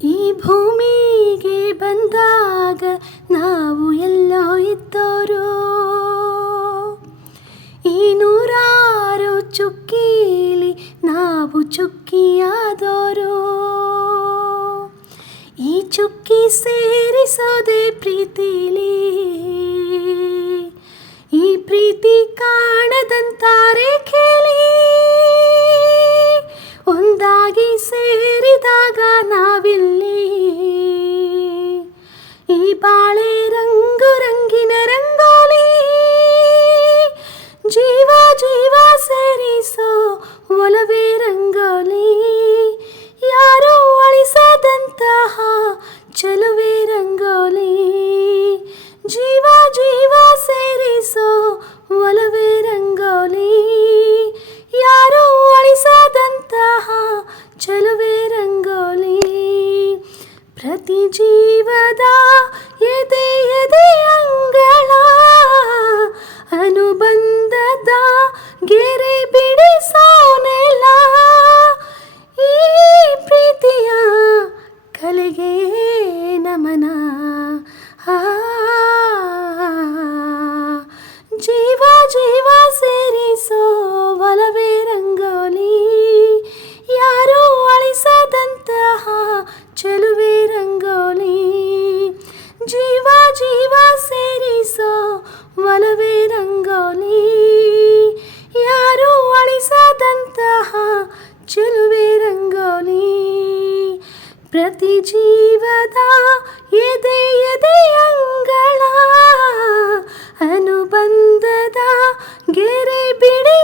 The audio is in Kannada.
ಈ ಭೂಮಿಗೆ ಬಂದಾಗ ನಾವು ಎಲ್ಲೋ ಇದ್ದೋರು, ಈ ನೂರಾರು ಚುಕ್ಕೀಲಿ ನಾವು ಚುಕ್ಕಿಯಾದೋರು. ಈ ಚುಕ್ಕಿ ಸೇರಿಸೋದೆ ಪ್ರೀತಿಲಿ, ಈ ಪ್ರೀತಿ ಕಾಣದಂತಾರೆ ಕೇಳಿ. ಒಂದಾಗಿ ಸೇರಿದಾಗ ನಾವಿಲ್ಲಿ, ಈ ಬಾಳೆ ರಂಗು ರಂಗಿನ ರಂಗೋಲಿ. ಜೀವ ಜೀವ ಸೇರಿಸೋ ಒಲವೇ ರಂಗೋಲಿ, ಯಾರೋ ಅಳಿಸದಂತಹ ಚಲುವೆ ರಂಗೋಲಿ. ಜೀವ ಜೀವ ಸೇರಿಸೋ ಒಲವೇ ರಂಗೋಲಿ, ಯಾರೋ ಅಳಿಸದಂತಹ ಚಲುವೆ ರಂಗೋಲಿ. ಪ್ರತಿ ಜೀವದ ಎದೆ ಎದೆ ಅಂಗಳ ಅನುಬಂಧದ ಗೆರೆ ಬಿಡಿಸೋ ನೆಲ. ಈ ಪ್ರೀತಿಯ ಕಲೆಗೆ ನಮನ. ಜೀವ ಜೀವ ಸೇರಿಸೋ ಒಲವೇ ರಂಗೋಲಿ, ಯಾರೋ ಅಳಿಸದಂತಹ ಚೆಲುವೆ ರಂಗೋಲಿ. ಜೀವ ಜೀವ ಸೇರಿಸೋ ಒಲವೇ ರಂಗೋಲಿ, ಯಾರೋ ಅಳಿಸದಂತಹ ಚೆಲುವೆ ರಂಗೋಲಿ. ಪ್ರತಿ ಜೀವದ ಎದೆ ಎದೆ ಅಂಗಳ ಅನುಬಂಧದ ಗೆರೆ ಬಿಡಿ